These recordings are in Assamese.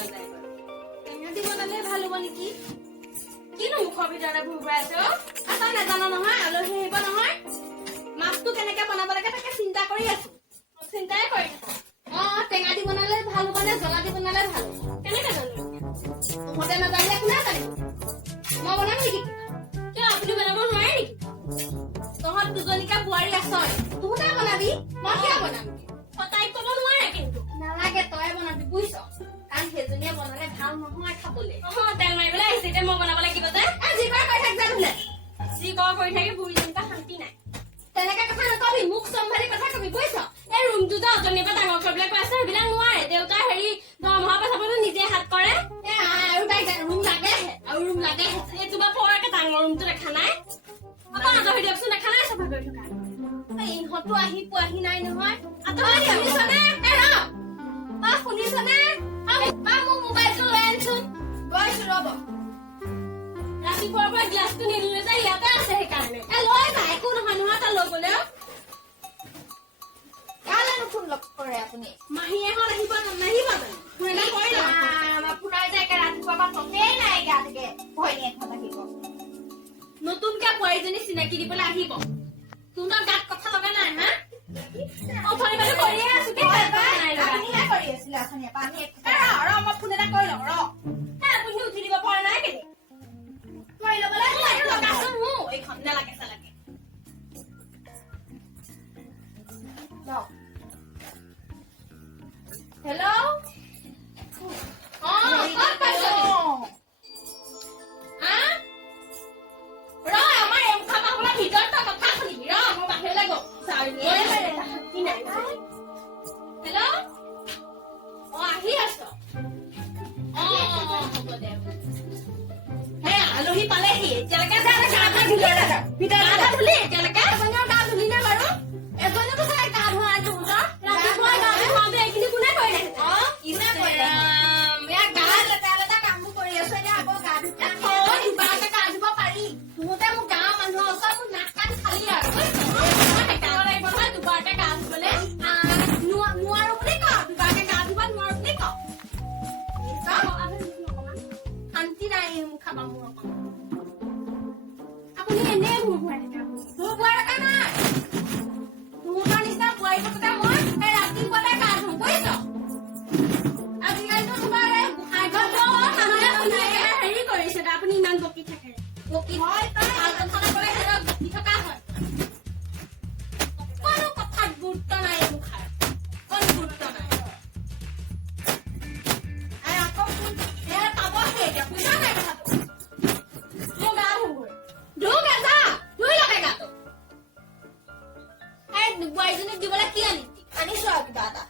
পোৱা যায় বাৰু টেঙা দি বনালে ভাল হ'ব নেকি কিনো মুখৰ ভিতৰতে ভুৰভুৰাই আছে তই নাজানো নহয় আলহী আহিব নহয় মাছটো কেনেকে বনাব লাগে তাকে চিন্তা কৰি আছো চিন্তাই কৰি টেঙা দি বনালে ভাল হ'ব নে জ্বলা দি বনালে ভাল হ'ব কেনেকে জানো তহঁতে নাজানিলে কোনে জানিব মই বনাম নেকি কিয় আপুনি বনাব নোৱাৰে নেকি তহঁত দুজনীকা বোৱাৰী আছ তহঁতে বনাবি মই কিয় বনাম তাইক ক'ব নোৱাৰে কিন্তু নালাগে তই বনাবি বুজিছ কাৰণ সেইজনীয়ে বনালে ভাল নহয় খাবলৈ তেল মাৰিবলৈ আহিছে এতিয়া মই বনাব লাগিব যে যি কৰা কৈ থাক যায় বোলে যি কৰা কৰি থাকি বুঢ়ীজনীকা শান্তি নাই তেনেকে কথা নকবি মোক চম্ভালি কথা কবি বুজিছ এই ৰুমটো যে অজনীৰ পৰা ডাঙৰ কৰিবলৈ কৈ আছে সেইবিলাক নোৱাৰে দেউতাই দৰমহা পইচাটো নিজে হাত কৰে আৰু তাইক ৰুম লাগেহে আৰু ৰুম লাগেহে এইটো বা পৰাকে ডাঙৰ ৰুমটো দেখা নাই আঁতৰি দিয়কচোন দেখা নাই চফা কৰি থকা ইহঁতো আহি পোৱাহি নাই নহয় শুনিছনে শুনিছনে মোৰ মোবাইলটো লৈ আনচোন গৈছো ৰব ৰাতিপুৱাৰ পৰা গ্লাছটো নিদিলে যে ইয়াতে আছে সেইকাৰণে লৈ যা একো নহয় নহয় তই লৈ গ'লে কালেনো ফোন লগ কৰে আপুনি মাহীয়েহঁত আহিব নাহিব আপোনাৰ যে একে ৰাতিপুৱাৰ পৰা চকেই নাই গা থাকে ভৈনীয়েকহঁত আহিব নতুনকে বোৱাৰীজনী চিনাকি দিবলৈ আহিব তোৰ গাত কথা লগা নাই হা কৰিয়ে আছো কৰি আছিলে মই ফোন এটা কৰি লওঁ আপুনি উঠি দিব পৰা নাই কেনে কৰি ল'বলৈ লগাচোন মোৰ এইখন নালাগে চালাগে হেল্ল' ক'ত পাইছ ভিতৰত কথা শুনিবি মই বাহিৰলৈ গ'ম হেল্ল' আহি আছ হ'ব দে আলহী পালেহি এতিয়ালৈকে গা ধুলি এতিয়ালৈকে এজনীও গা ধুলি নে বাৰু এজনীও চাই গা ধোৱা ৰাতিপুৱা গা ধুৱাওঁতে এইখিনি কোনে কৰিলে গা লেতেৰা লেতেৰা কামবোৰ কৰি আছো এতিয়া আকৌ গা ধুৱাকে গা ধুব পাৰি তোহঁতে মোক গাঁৱৰ মানুহৰ ওচৰত মোক নাক কান খালি আৰু লাগিব নহয় দুবাৰকে গা ধুবলৈ নোৱাৰো বুলি ক দুবাৰকে গা ধুব নোৱাৰো বুলি ক শান্তি নাই মোক খাবা মোৰ আপুনি এনে ভুৰভুৰাই থাকে ভুৰভুৰাই থকা নাই তোহঁতৰ নিচিনা বোৱাৰী থাকোতে মই ৰাতিপুৱাতে গা ধুওঁ বুজিছ আজিকালিতো তোমাৰ হেৰি কৰিছে আপুনি ইমান বকি থাকে বকি হয় ভাল কথা নকলে সিহঁতক বকি থকা হয় কোনো কথাত গুৰুত্ব নাই মুখাৰ কোনো গুৰুত্ব নাই আকৌ পাবহে এতিয়া বুজা নাই কথাটো মোৰ গা ধুগৈ যা ধুই লগে গাটো বোৱাৰীজনীক দিবলৈ কি আনিছো আৰু কিবা এটা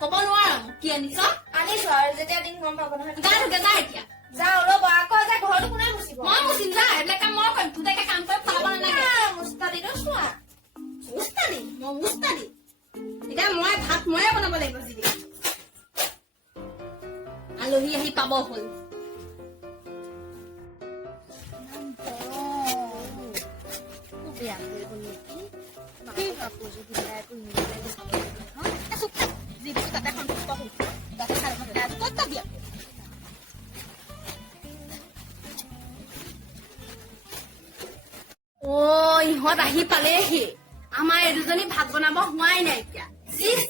ক'ব নোৱাৰা মোক কি আনিছ আনিছো আৰু যেতিয়া দিন গম পাব নহয় গা ধুগে যা এতিয়া যাওঁ ৰ'ব আকৌ যে ঘৰটো কোনে মুচিব মই মুচিম যা এইবিলাক কাম মই কৰিম তোৰ তাকে কাম কৰি পাব নালাগে মুস্তাদিনো চোৱা মুস্তাদি মই মুস্তাদি এতিয়া মই ভাত ময়ে বনাব লাগিব যিদি আলহী আহি পাব হ'ল বেয়া কৰিব নেকি কাপোৰযোৰ দিলাই কৰি যিটো তাতে সন্তুষ্ট হৈছে ক'ত পাবি ইহঁত আহি পালেহি আমাৰ এই দুজনী ভাত বনাব হোৱাই নাই এতিয়া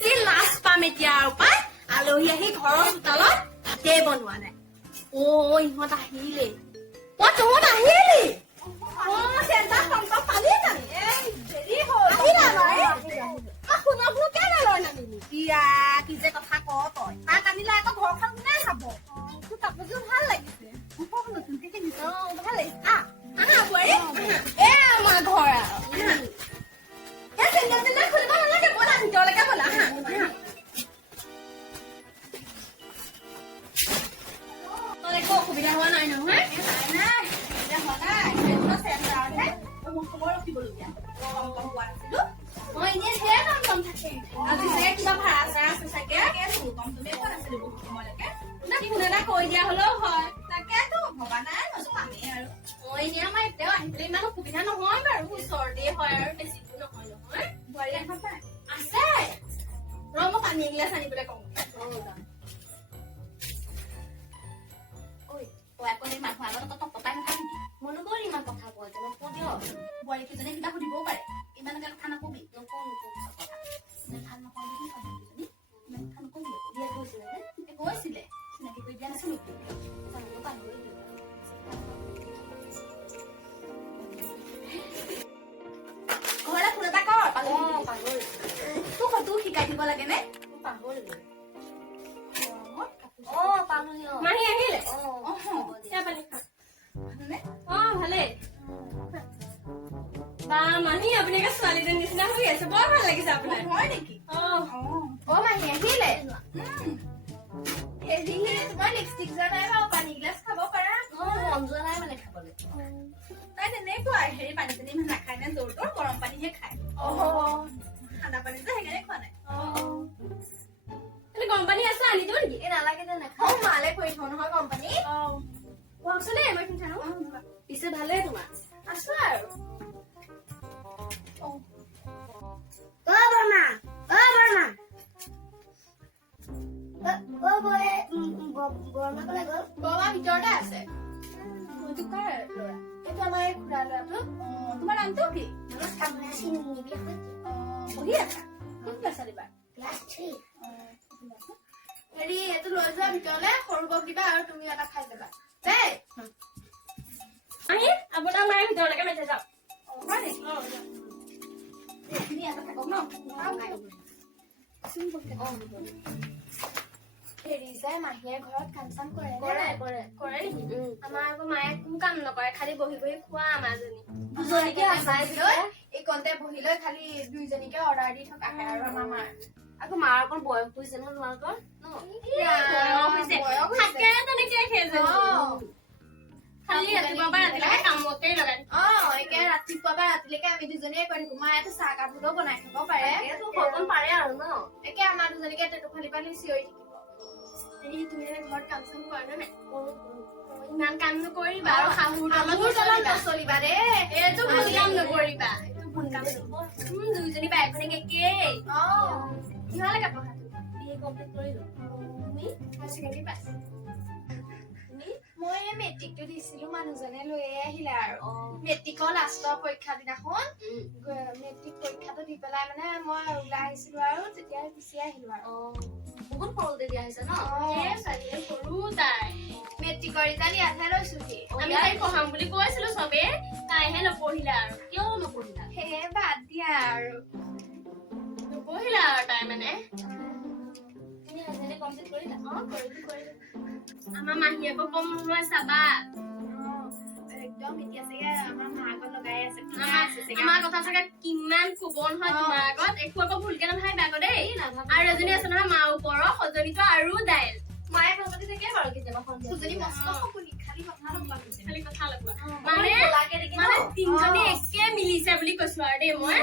যি লাজ পাম এতিয়া আৰু পাই আলহী আহি ঘৰৰ চোতালত ভাতেই বনোৱা নাই ইহঁত আহিলে তহঁত আহিলি কি যে কথা ক তই তাক আনিলে আকৌ ঘৰখন কোনে চাব তোৰ কাপোৰযোৰ ভাল লাগিছে নতুনকে কিনিছ ভাল লাগিছে আমাৰ ঘৰ চেণ্ডেল খুলিব নালাগে ব'লা ভিতৰলৈকে ব'লা তই একো অসুবিধা হোৱা নাই নহয় আজি চাগে কিবা ভাড়া চাড়া আছে চাগে ফোন এটা কৈ দিয়া হলেও হয় তাকেতো ভবা নাই আৰু এনে আমাৰ এতিয়াও আহি পেলাই ইমান অসুবিধা নহয় বাৰু ওচৰতে হয় আৰু বেছি দূৰ নহয় বোৱাৰী আছে ৰ মই পানী এগিলাচ আনিবলৈ কওঁ তই আকৌ এই মানুহ আগত তই পতাই নাথাকিবি মনো কৰ ইমান কথা কয় যে নকওঁ দিয়ক বোৱাৰী কেইজনীয়ে কিবা সুধিবও পাৰে ইমানকে কথা নকবি নকওঁ ভাল নহয় বুলি ভাবি ইমান কথা নকবি বিয়া গৈছিলে নে গৈছিলে চিনাকি কৰি দিয়া নাছিলো জানিব পাহৰি ঘৰলৈ ফোন এটা কৰ পাহৰি তোক শিকাই দিব লাগে নে পাহৰি পালোহি মাহী আহিলে ভালে বা মাহী আপুনি ছোৱালীজনী নিচিনা হৈ আছে বৰ ভাল লাগিছে আপোনাৰ হয় নেকি মাহী আহিলে তোমাৰ লিপষ্টিক যোৱা নাই বাৰু পানী গিলাচ খাব পাৰা মন যোৱা নাই মানে খাবলৈ তাই তেনেকুৱা হেৰি পানী চানী ইমান নাখায় নে জোৰ তোৰ গৰম পানীহে খায় ঠাণ্ডা পানী যে সেইকাৰণে খোৱা নাই গৰম পানী আছে আনি দিওঁ নেকি নালাগে যে নাখাওঁ মালে কৰি থওঁ নহয় গৰম পানী কওকচোন দেই মই পিঠা পিছে ভালেই তোমাৰ আছো আৰু বৰমা ভিতৰতে আছে এইটো কাৰ ল'ৰা এইটো আমাৰ এই খুৰা ল'ৰাটো তোমাৰ নামটো কি বহি আছা কোন ক্লাছত এইবাৰ হেৰি এইটো লৈ যোৱা ভিতৰলে সৰু বৰ দিবা আৰু তুমি এটা খাই যাবা দেই আপোনাৰ মায়ে ভিতৰলৈকে মেথে যাওক হয় নেকি এটা থাকক ন হেৰি যায় মাহীয়ে ঘৰত কাম চাম কৰে নেকি আমাৰ আকৌ মায়ে কোনো কাম নকৰে খালি বহি বহি খোৱা আমাৰজনী দুজনীকে এই কণতে বহি লৈ খালি দুইজনীকে অৰ্ডাৰ দি থকা আহে আৰু আমাৰ মাৰ আকৌ মাৰ অকণ বয়স হৈছে নহয় তোমালোকৰ ৰাতিপুৱা বা ৰাতিলৈকে আমি দুজনীয়ে কৰি থাকো মায়ে চাহ কাপ হলেও বনাই খাব পাৰে পাৰে আৰু ন একে আমাৰ দুজনীকে ফালি ফালি চিঞৰি থাকিব তুমি ঘৰত কাম চাম কৰা নে নাই ইমান কাম নকৰিবা আৰু নচলিবা দেই এইটো ভুল কাম নকৰিবা দুইজনী বাইকখনে একেই কিহলৈকে পঢ়া বিএ কমপ্লিট কৰিলো তুমি ছেকেণ্ডাৰী পাছ মই মেট্ৰিকটো দিছিলো মানুহজনে লৈয়ে আহিলে আৰু মেট্ৰিকৰ লাষ্টৰ পৰীক্ষা দিনাখন মেট্ৰিক পৰীক্ষাটো দি পেলাই মানে মই ওলাই আহিছিলো আৰু তেতিয়া গুচি আহিলো আৰু বহুত সৰুতে দিয়া হৈছে ন সৰু তাই মেট্ৰিকৰ ৰিজাল্ট ইয়াতহে লৈছোহি আমি তাইক পঢ়াম বুলি কৈছিলো চবে তাইহে নপঢ়িলে আৰু কিয় নপঢ়িলা সেয়ে বাদ দিয়া আৰু নপঢ়িলা আৰু তাই মানে তুমি আজিলে কমপ্লিট কৰিলা কৰিলো আমাৰ মাহীয়েকো কম নহয় চাবা একদম এতিয়া চাগে আমাৰ মাকত লগাই আছে আমাৰ কথা চাগে কিমান কব নহয় তোমাৰ আগত একো আকৌ ভুলকে নাভাবিবা আকৌ দেই আৰু এজনী আছে নহয় মাৰ ওপৰৰ সজনীটো আৰু দাইল মায়ে ভাবি থাকে বাৰু কেতিয়াবা সজনী মস্ত সপোনি খালি কথা লগোৱা মানে তিনজনী একে মিলিছে বুলি কৈছো আৰু দেই মই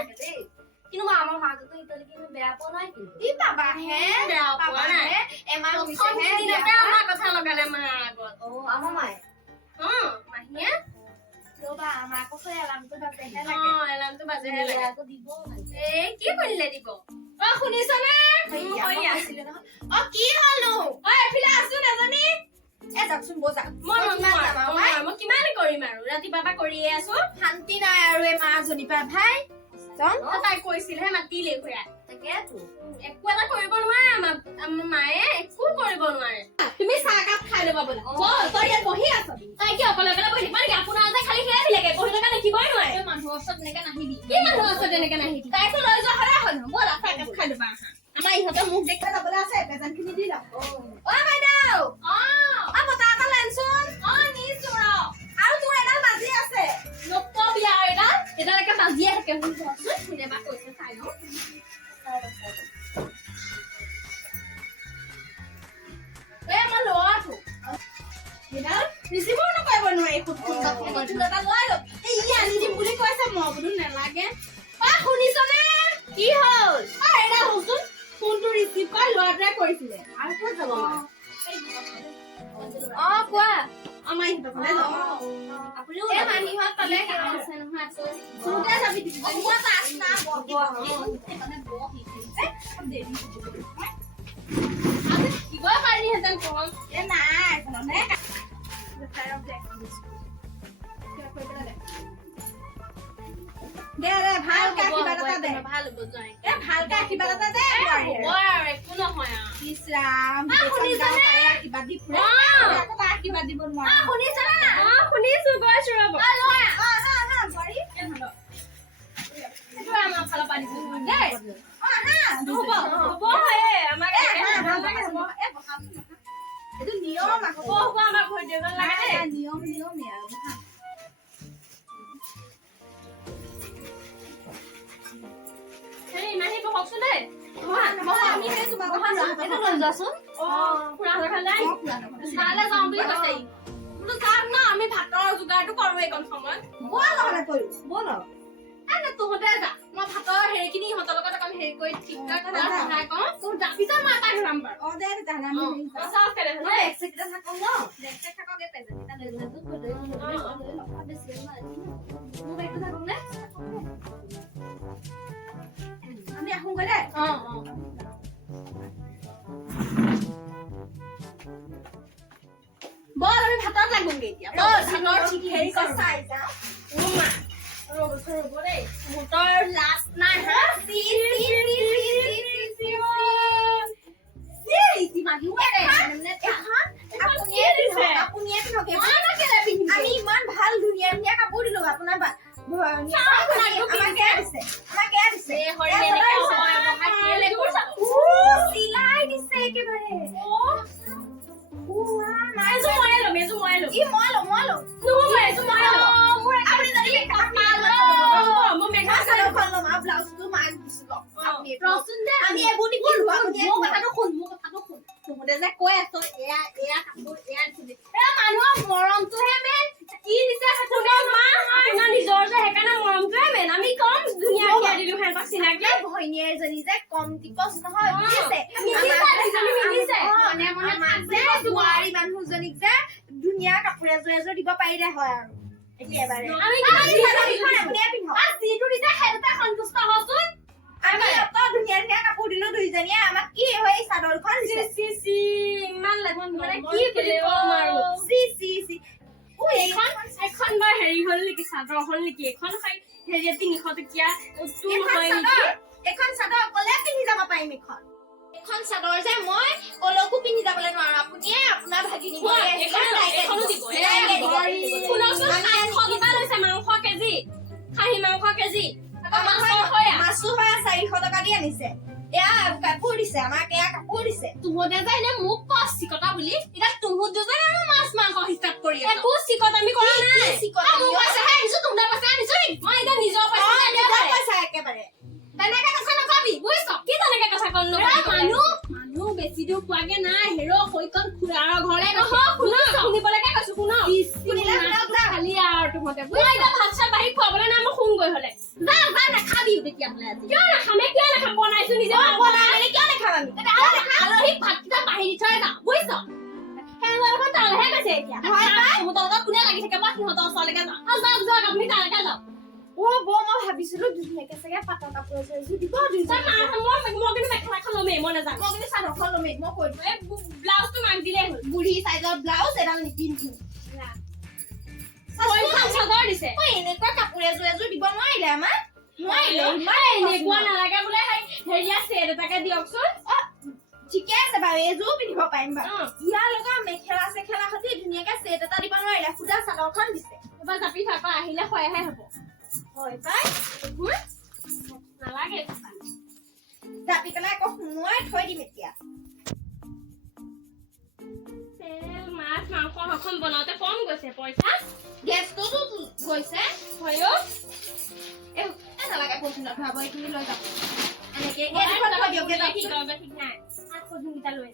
কিন্তু মই আমাৰ মাককো এতিয়ালৈকে বেয়া পোৱা নাই কিন্তু কি পাবাহে বেয়া পোৱা নাই এমাহ আমাৰ কথা লগালে মাৰ আগত আমাৰ মায়ে মাহীয়ে ৰবা আমাকো এলাৰ্মটো বাজেহে লাগে এলাৰ্মটো বাজেহে লাগে আকৌ দিব কি কৰিলে দিব শুনিছনে কি হলো এফালে আছো নাজানি যাওকচোন বজা মই কিমান কৰিম আৰু ৰাতিপুৱাৰ পৰা কৰিয়ে আছো শান্তি নাই আৰু এই মাজনী পৰা ভাই তাই কৈছিলহে মাতিলে খুৰা তাকেতো একো এটা কৰিব নোৱাৰে আমাৰ মায়ে একো কৰিব নোৱাৰে তুমি চাহ কাপ খাই ল'বা বোলে তই ইয়াত বহি আছ তাই কি অকলে অকলে বহি থাকিবা নেকি আপোনাৰ যে খালি সেয়া দিলেগে বহি থকা দেখিবই নোৱাৰে মানুহৰ ওচৰত এনেকে নাহিবি কি মানুহৰ ওচৰত এনেকে নাহিবি তাইকো লৈ যোৱা হ'লে হয় নহয় ব'লা চাহ কাপ খাই ল'বা আমাৰ ইহঁতৰ মুখ দেখুৱাই যাবলৈ আছে প্ৰেজেণ্টখিনি দি লওক বাইদেউ বতাহ এটা লেনচোন নিছো আৰু তোৰ এডাল বাজি আছে নকবি আৰু এডালকে বাজিয়ে থাকে শুনি এবাৰ কৈছে চাই লওঁ আমাৰ ল'ৰাটো এডাল ৰিচিভৰ নকৰিব নোৱাৰি এটা লৈ লওক আনি দিম বুলি কৈছে মই বোলো নালাগে শুনিছনে কি হ'ল এডাল হচোন ফোনটো ৰিচিভ কৰি ল'ৰাটোৱে কৰিছিলে আৰু ক'ত যাব কোৱা আমাৰ ইহঁতৰ ফালে যাব আপুনিও মাহীহঁত পালে আছে নহয় কোনতে যাবি দিবই পাৰিহেঁতেন কম নাই দে ভালকে আশীৰ্বাদ এটা দে ভাল হ'ব জয় ভালকে আশীৰ্বাদ এটা দে একো নহয় ইছ ৰাম আশীৰ্বাদ দি ফুৰে আশীৰ্বাদ দিব নোৱাৰে শুনিছো গৈছো ৰ'ব আমাৰ ফালৰ পৰা দিছো দেই হ'ব আমাক এইটো নিয়ম আকৌ হ'ব আমাক ভৰি দিব লাগে দেই নিয়মেই আৰু হেৰি মাহী বহকচোন দেই আমি সেই তোমাক এইটো লৈ যোৱাচোন খুৰাহঁতৰ ফালে তালৈ যাওঁ বুলি কৈছে বোলো যাম ন আমি ভাতৰ যোগাৰটো কৰো এইকণ সময়ত বল নহ'লে কৰো বল তহঁতে যা মই ভাতৰ হেৰিখিনি ইহঁতৰ লগত অকণ হেৰি কৰি ঠিক ঠাক সহায় কৰোঁ তোৰ যাবি যা মই এটা ঘূৰাম বাৰু দে তেতিয়াহ'লে আমি চাওক কেনেহ'লে মই এক ছেকেণ্ড থাকোঁ ন দেখতে থাকক এই পেজেণ্ট এটা লৈ লৈ মোৰ বেগটো থাকক নে আমি আহোঁগৈ দেই বল আমি ভাতত লাগোগে এতিয়া বল ভাতৰ হেৰি চাই যাওঁ ৰ'ব দেই মোটৰ লাজ নাই হা আমি ইমান ভাল ধুনীয়া ধুনীয়া কাপোৰ দিলো আপোনাৰ চিলাই দিছে একেবাৰে আমি এইবোৰ দি কথাটো শুন মোৰ কথাটো শুন তহঁতে যে কৈ আছ এয়া এয়া কাপোৰ এয়া দিছিলি মানুহৰ মৰমটোহে মেইন কি দিছে নিজৰ যে সেইকাৰণে মৰমটোৱে মেইন আমি কম ধুনীয়াকে দিলো সিহঁতক চিনাকি ভৈনী এজনী যে কম টিপচ নহয় বুজিছে বোৱাৰী মানুহজনীক যে ধুনীয়া কাপোৰ এযোৰ এযোৰ দিব পাৰিলে হয় আৰু একেবাৰে সন্তুষ্ট হচোন আমি অত ধুনীয়া ধুনীয়া কাপোৰ দিলো দুইজনীয়ে আমাক কি হয় চাদৰখন ইমান মানে কি বুলি কম আৰু এখন বা হেৰি হ'ল নেকি চাদৰ হ'ল নেকি এখন হেৰি 300 টকীয়া এখন চাদৰ অকলে পিন্ধি যাব পাৰিম এখন চাদৰ যে মই কলৈকো পিন্ধি যাবলৈ নোৱাৰো আপুনিয়ে আপোনাৰ ভাগিনী মাংস কেজি খাহী মাংস কেজি মাছো হয় 400 টকা দি আনিছে এয়া কাপোৰ দিছে আমাক এয়া কাপোৰ দিছে তুহঁতে যে এনে মোক কছ চিকতা বুলি এতিয়া তুহঁত দুজনে মাছ মাংস হিচাপ কৰি একো চিকত আমি কৰা নাই মই এতিয়া নিজৰ পইচা একেবাৰে তেনেকে কথা নকবি বুজিছ কি তেনেকে কথা কল মানুহ বেছি দূৰ পোৱাগে নাই হেৰ সৈকত খুৰাৰ ঘৰলে শুনিবলৈকে কৈছো খালি আৰু তুহঁতে মই এতিয়া ভাত চাত বাঢ়ি খুৱাবলৈ নাই মই শুনগৈ হলে যা নাখাবি তেতিয়াহ'লে কিয় নাখাম বনাইছো নিজে কিয় নাখাম আমি আলহীক ভাতকেইটা বাঢ়ি দি থৈ যা বুজিছ সেনেকুৱা তালৈহে গৈছে এতিয়া সিহঁতৰ লগত কোনে লাগি থাকে বা সিহঁতৰ ওচৰলৈকে যা যাওক আপুনি তালৈকে যাওক মই ভাবিছিলো ধুনীয়াকে চাগে পাটৰ কাপোৰ এযোৰ দিব মই কিন্তু মেখেলাখন ল'মেই মই নাজানো মই কিন্তু চাদৰখন ল'মেই মই কৈ দিওঁ ব্লাউজটো মাক দিলেই হ'ল বুঢ়ী চাইজৰ ব্লাউজ এডাল নিপিন্ধো চাদৰ দিছে এনেকুৱা কাপোৰ এযোৰ দিব নোৱাৰিলে আমাক এনেকুৱা নালাগে বোলে হেৰিয়া চেট এটাকে দিয়কচোন ঠিকে আছে বাৰু এইযোৰ পিন্ধিব পাৰিম বাৰু ইয়াৰ লগত মেখেলা চেখেলা সৈতে ধুনীয়াকে চেট এটা দিব নোৱাৰিলে সুধা চাদৰখন দিছে এবাৰ জাপি থাকা আহিলে হয়হে হ'ব হয় পাই নালাগে জাপি পেলাই আকৌ সোমোৱাই থৈ দিম এতিয়া মাছ মাংস এখন বনাওঁতে কম গৈছে পইচা গেছটোতো গৈছে হয়ো নালাগে পচন্দ ভাব এইখিনি লৈ যাম এনেকে ঠিক নাই 800 লৈ